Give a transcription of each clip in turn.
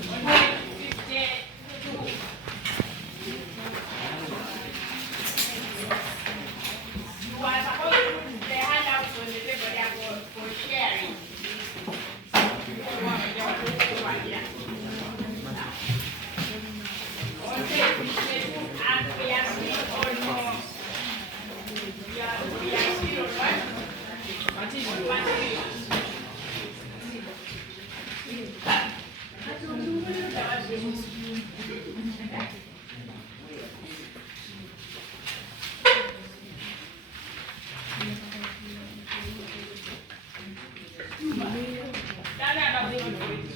On page 52. You are supposed to put the handouts on the table there for sharing. On page 52, and we are still on we are still on what? Continue.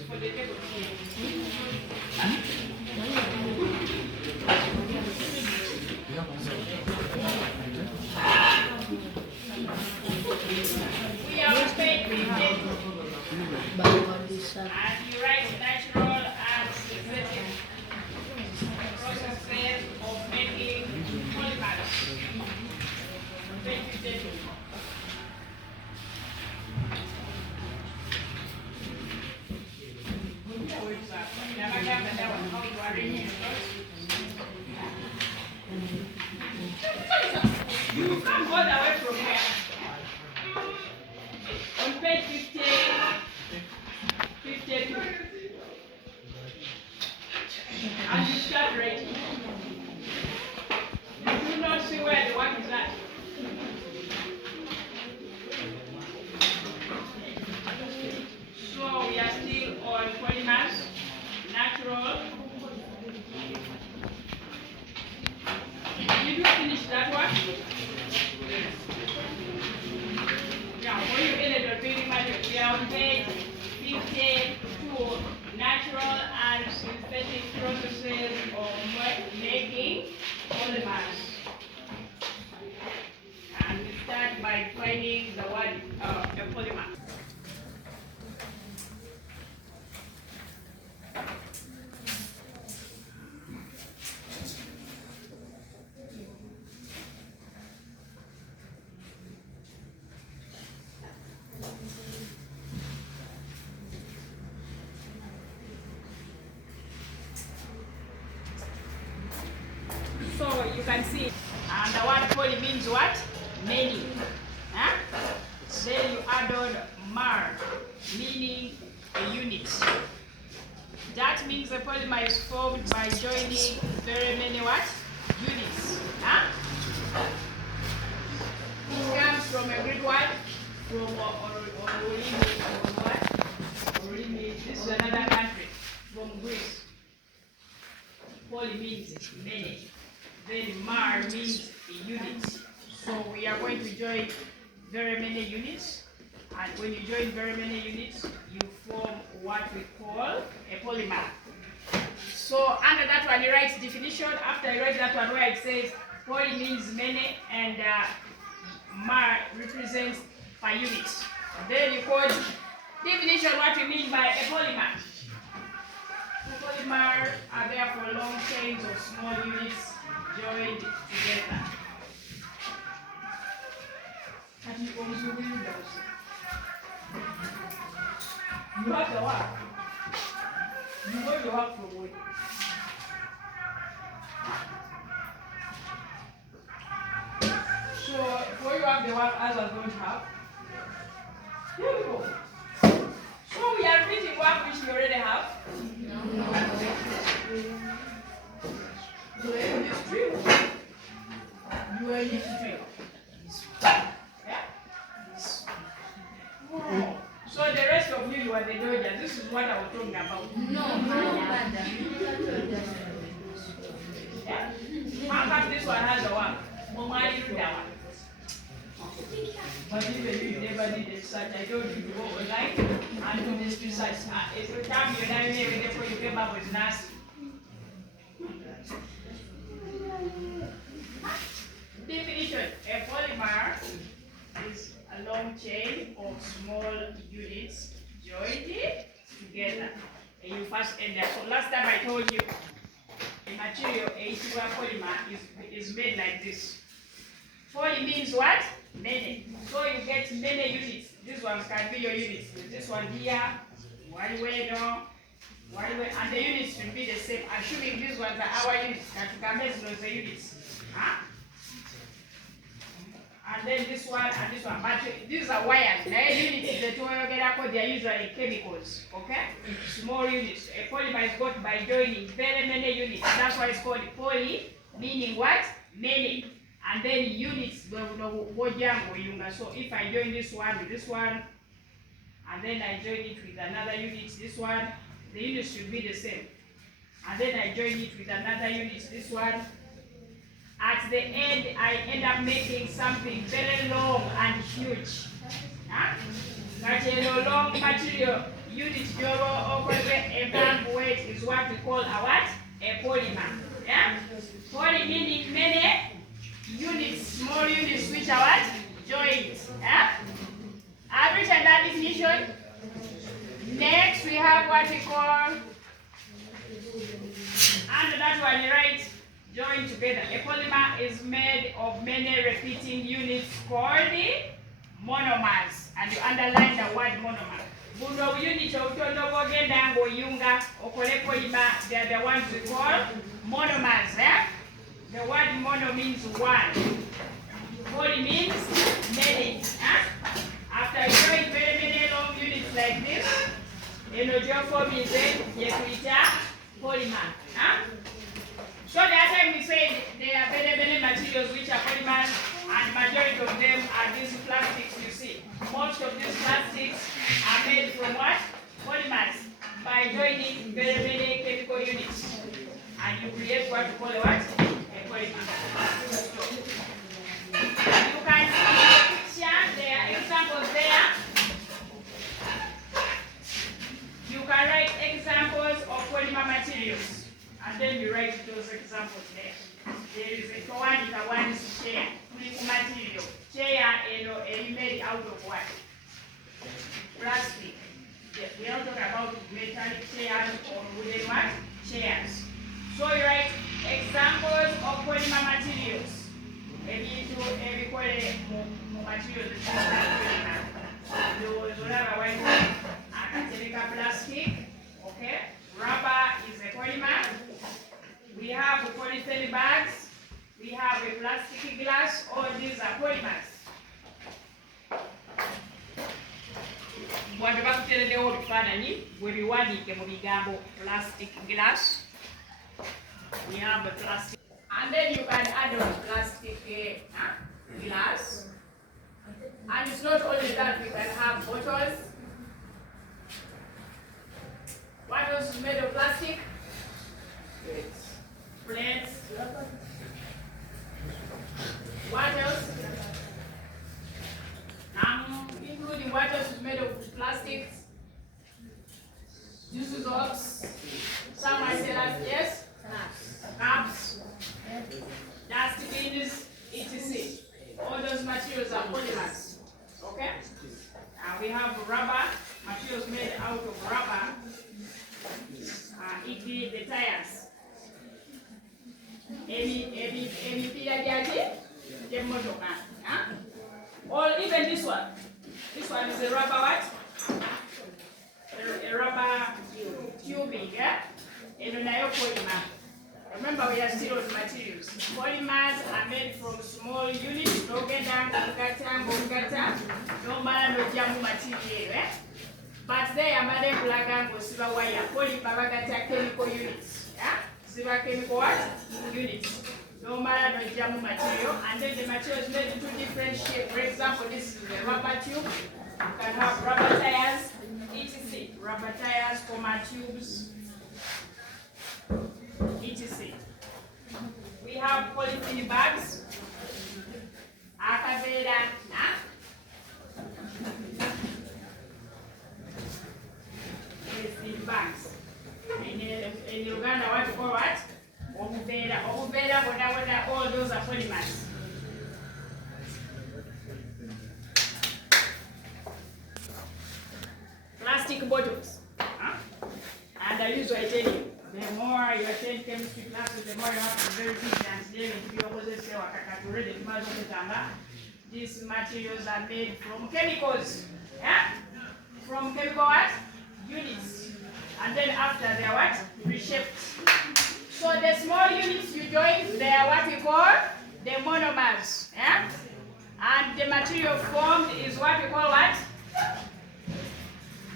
For the table. We are on page 52. And you write natural and synthetic processes of making polymers. Page 52. You come all the way from here. On page 52. And you start writing. You do not see where the work is at. So we are still on polymers, natural. Did you finish that one? Yeah, when you get it, pretty much we are on page 52, natural and synthetic processes of making polymers. And we start by defining the word a polymer. So you can see, and the word poly means what? Many. Huh? Then you add on mar, meaning a unit. That means a polymer is formed by joining very many what? Units. Huh? It comes from a Greek word, from Orimi. This is another country, from Greece. Poly means many. Then mar means a unit. So we are going to join very many units. And when you join very many units, you form what we call a polymer. So under that one, you write definition. After you write that one where it says poly means many and mar represents per unit. Then you call definition what we mean by a polymer. Polymers are therefore long chains of small units joined together. You have the work. You know the work from where? So, for you have the work others don't have. Here we go. So, we are repeating work which we already have. No. You are in this tree. You are in this tree. Yeah? Oh. So the rest of you are the Dodgers. This is what I was talking about. No. Yeah? How come this one has a one? Mama, you do that one. But even you never did research, I told you to go online and do this research. Every time you're not here, before you came up with nasty. Definition: a polymer is a long chain of small units joined together. And you first end there. So last time I told you a material, a polymer is made like this. Poly means what? Many. So you get many units. This one can be your units. This one here, one way down, And the units should be the same, assuming these ones are our units. That the units. Huh? And then this one and this one. But these are wires. The units they are usually chemicals. Okay? Small units. A polymer is got by joining very many units. That's why it's called poly, meaning what? Many. And then units. So if I join this one with this one, and then I join it with another unit, this one, the units should be the same. And then I join it with another unit, this one. At the end, I end up making something very long and huge. That long material unit a band weight is what we call a what? A polymer. Yeah? Poly meaning many units, small units which are what? Joined. Yeah? I've written that definition. Next, we have what we call, under that one, you write joined together. A polymer is made of many repeating units called monomers. And you underline the word monomer. Buno unit of Tonobogendango Yunga Okole polymer, they are the ones we call monomers. Eh? The word mono means one. Poly means many. After you join very many long units like this, your form is polymer. So the other time we said there are very many materials which are polymers, and majority of them are these plastics you see. Most of these plastics are made from what? Polymers. By joining very many chemical units. And you create what you call a what? A polymer. You can see the picture, there are examples there. You can write examples of polymer materials. And then you write those examples there. There is a one is chair, material. Chair is made out of what? Plastic. We are talking about metallic chairs or wooden what? Chairs. So you write examples of polymer materials. Every material plastic. Okay. Rubber is a polymer. We have polyethylene bags. We have a plastic glass. All these are polymers. Plastic glass. We have a plastic. And then you can add on plastic glass. And it's not only that, we can have bottles. What else is made of plastic? Plates. What else? Including what else is made of plastics? Juice box. Some might say that, yes? Cups. Dustbins, etc. All those materials are polymers. Okay? And we have rubber, materials made out of rubber. The tires. Or even this one. This one is a rubber what? A rubber tubing, yeah? Polymer. Remember, we are still on materials. Polymers are made from small units. No material, but they are made from polymer chemical units. Yeah? Siva chemical what? Units. No matter no jamu material, and then the material is made into different shapes. For example, this is the rubber tube. You can have rubber tires, etc. Rubber tires, tubes, etc. We have polythene bags. Akaveda, polythene bags. In Uganda, what you call what? Obuvera, all those are polymers. Plastic bottles. And I usually tell you, the more you attend chemistry classes, the more you have to be very vigilant. These materials are made from chemicals. Yeah? From chemical what? Units. And then after they are what? Reshaped. So the small units you join, they are what we call the monomers. Yeah? And the material formed is what we call what?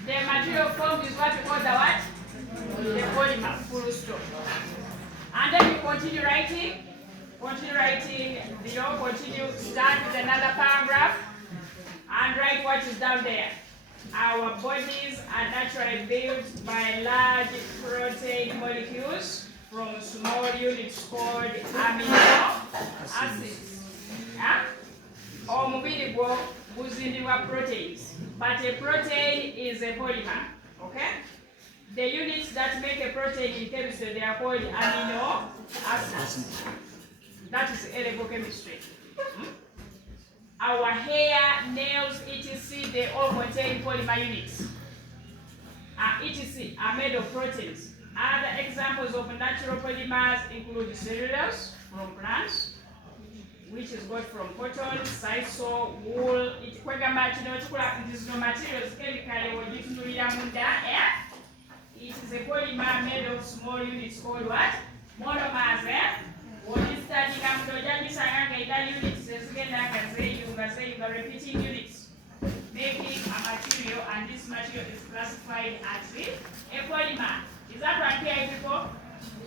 The material formed is what we call the what? The polymer, full stop. And then you continue writing below, continue, start with another paragraph, and write what is down there. Our bodies are naturally built by large protein molecules from small units called amino acids. Yeah? Omubiri gwo guzimbibwa proteins, but a protein is a polymer. Okay? The units that make a protein in chemistry, they are called amino acids. That is A-level chemistry. Our hair, nails, etc., they all contain polymer units. etc. are made of proteins. Other examples of natural polymers include cellulose from plants, which is got from cotton, sisal, wool. Kwegamba kino zino materials chemically ogitunulira munda. It is a polymer made of small units called what? Monomers. Ogistudyinga muno ojagisanga ng'eyina units ezigenda nga zeeyunga repeating units, making a material, and this material is classified as a polymer. Is that right here, people?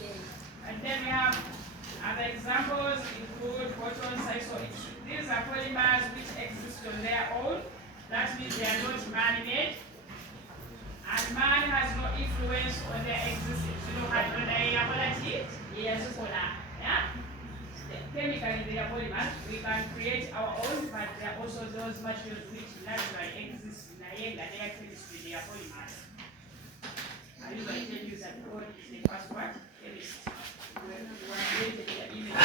Yes. And then we have other examples include cotton, sisal. These are polymers which exist on their own. That means they are not man-made. And man has no influence on their existence. You know, yeah? Chemically, they are polymers. We can create our own, but there are also those materials which naturally exist in their chemistry. They are polymers. I usually tell you that God is the first what? Chemist. We are created in the image.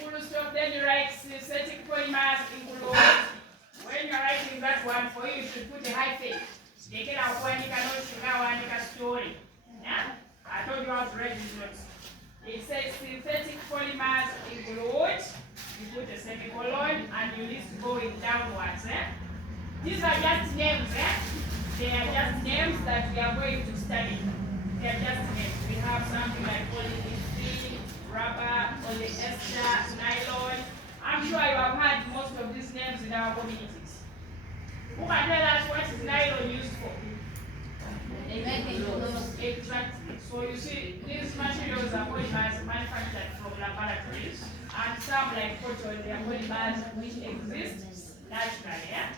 Full stop, then you write synthetic polymers include. When you are writing that one, for you, you should put a hyphen. They can have one story. Yeah? I told you how to write these notes. It says synthetic polymers include, you put a semicolon, and you list going downwards. These are just names. They are just names that we are going to study. They are just names. We have something like polyethylene, rubber, polyester, nylon. I'm sure you have heard most of these names in our communities. Who can tell us what is nylon used for? Exactly. So you see, these materials are polymers manufactured from laboratories, and some like cotton, they are polymers which exist naturally. Yeah?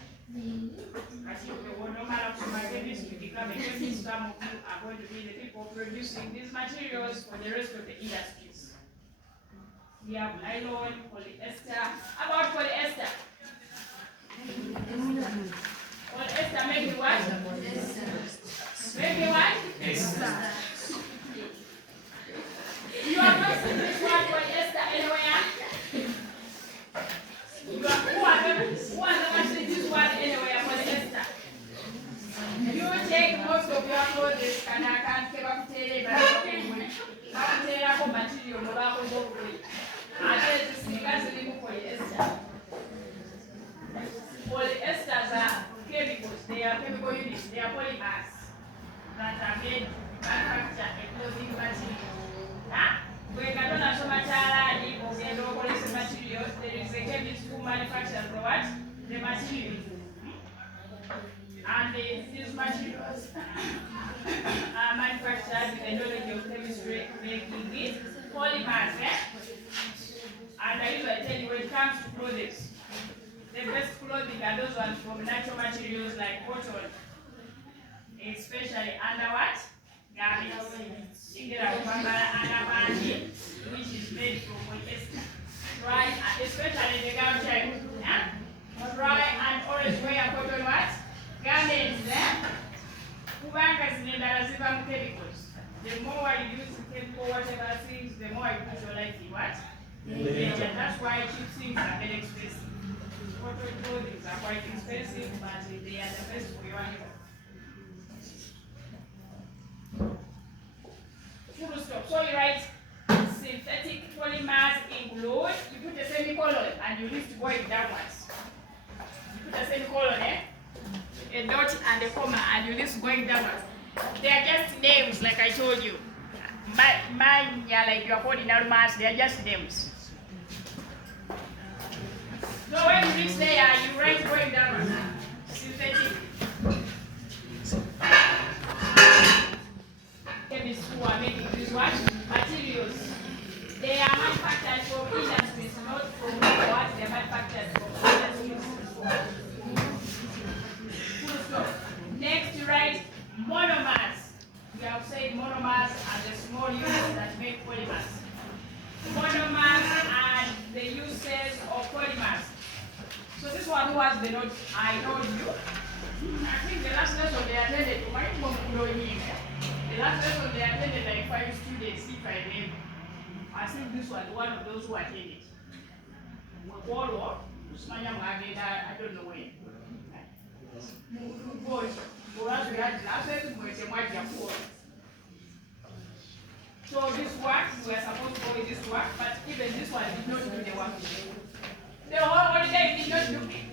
As you will normally to my chemist to become a chemist, some of you are going to be the people producing these materials for the rest of the industries. We have nylon, polyester. About polyester? Polyester maybe what? Maybe what? You are not seeing this word polyester anywhere? Who has ever seen this word anywhere, polyester? You take most of your clothes and I can't keep up to it, but I'll tell you material, I tell this because it's polyester. Polyesters are chemicals, they are chemical units, they are polymers that are made to manufacture a clothing material. When I don't have so much materials, there is a chemist who manufactures the what? The material. And these materials are manufactured with the knowledge of chemistry, making it polymers. And I usually tell you when it comes to clothing, the best clothing are those ones from natural materials like cotton, especially under what? Garments. You get a under which is made from polyester. Right? Especially the gown type. Try and always wear cotton what? Garments. Kubanga zinendala ziva chemicals. The more you use chemical whatever things, the more you put your life in what? And that's why cheap things are very expensive. Cotton clothing are quite expensive, but they are the best for your health. Full stop. So you write synthetic polymers include, you put a semicolon and you list going downwards. You put a semicolon, dot and a comma and you list going downwards. They are just names, like I told you. Mine, like your ordinary mass, they are just names. So when you reach there, you write going downwards. Synthetic. Chemists who are making these what? Materials. They are manufactured for industries, not for what they are manufactured for industries. Full stop. Next, you write monomers. We have said monomers are the small units that make polymers. Monomers and the uses of polymers. So this one who has the note, I told you. I think the last lesson they attended, the last lesson they attended like 5 students, if I remember. I think this was one of those who attended. I don't know when. So this work, we are supposed to go with this work, but even this one did not do the work. The whole holiday did not do it.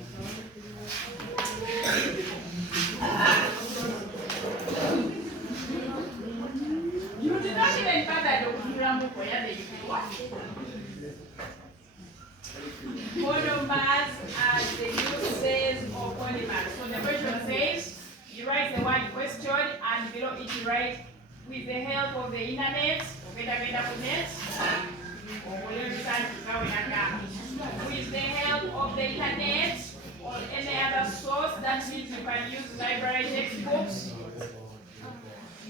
You did not even bother to for what? Monomers are the uses of polymers. So the question says, you write the word question and below it you write with the help of the internet, with the help of the internet or any other source, that means you can use library textbooks.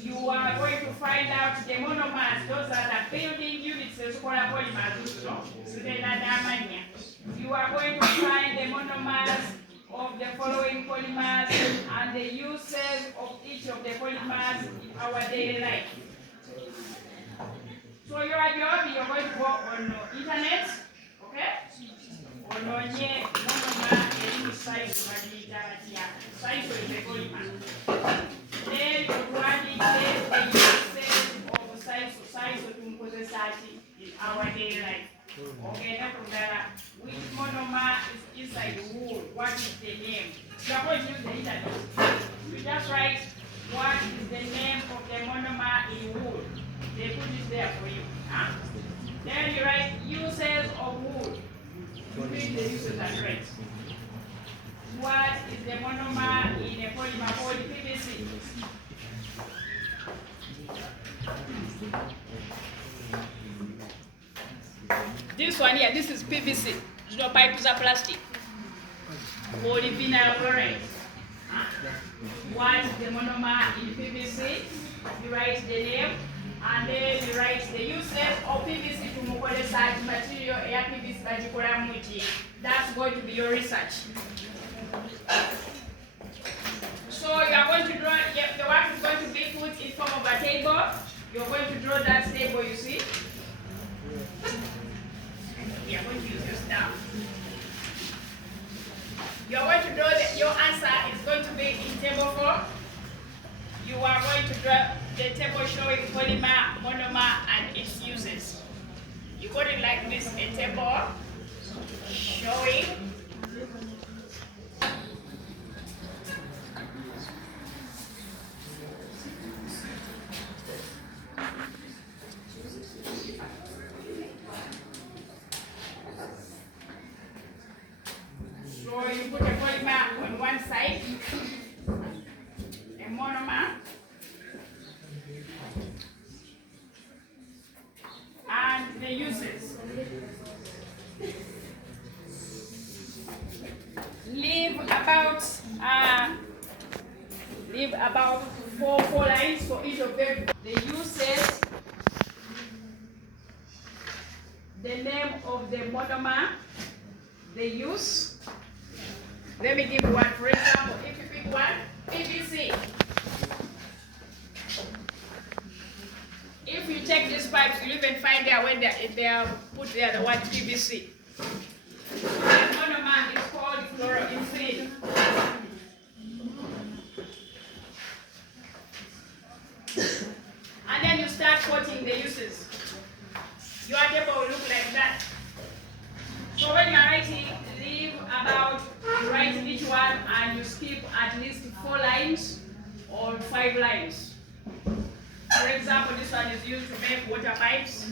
You are going to find out the monomers. Those are the building units called polymers. You are going to find the monomers of the following polymers and the uses of each of the polymers in our daily life. So your job, you're going to go on the internet, okay? On monomer and size of the polymer. Then you want the uses of size of in our daily life. Okay, which monomer is inside the wool? What is the name? You are going to use the internet. You just write what is the name of the monomer in wool. They put it there for you. Huh? Then you write uses of wool. You read the uses and write. What is the monomer in a polymer called PVC? This one here, this is PVC. No pipes are plastic. Polyvinyl chloride. What is the monomer in PVC? You write the name and then you write the uses of PVC to research material air PVC particular. That's going to be your research. So you are going to draw, the work is going to be put in form of a table. You're going to draw that table, you see. You are going to use your staff. You are going to draw your answer is going to be in table form. You are going to draw the table showing polymer, monomer, and its uses. You got it like this, a table showing so you put a polymer on one side, a monomer, and the uses. Leave about four lines for each of them. The uses, the name of the monomer, the use. Let me give you one. For example, if you pick one, PVC. If you check these pipes, you'll even find there when they are put there the word PVC. The monomer is called chloroethylene. And then you start quoting the uses. Your table will look like that. So when you are writing, leave about, you write each one and you skip at least 4 lines or 5 lines. For example, this one is used to make water pipes.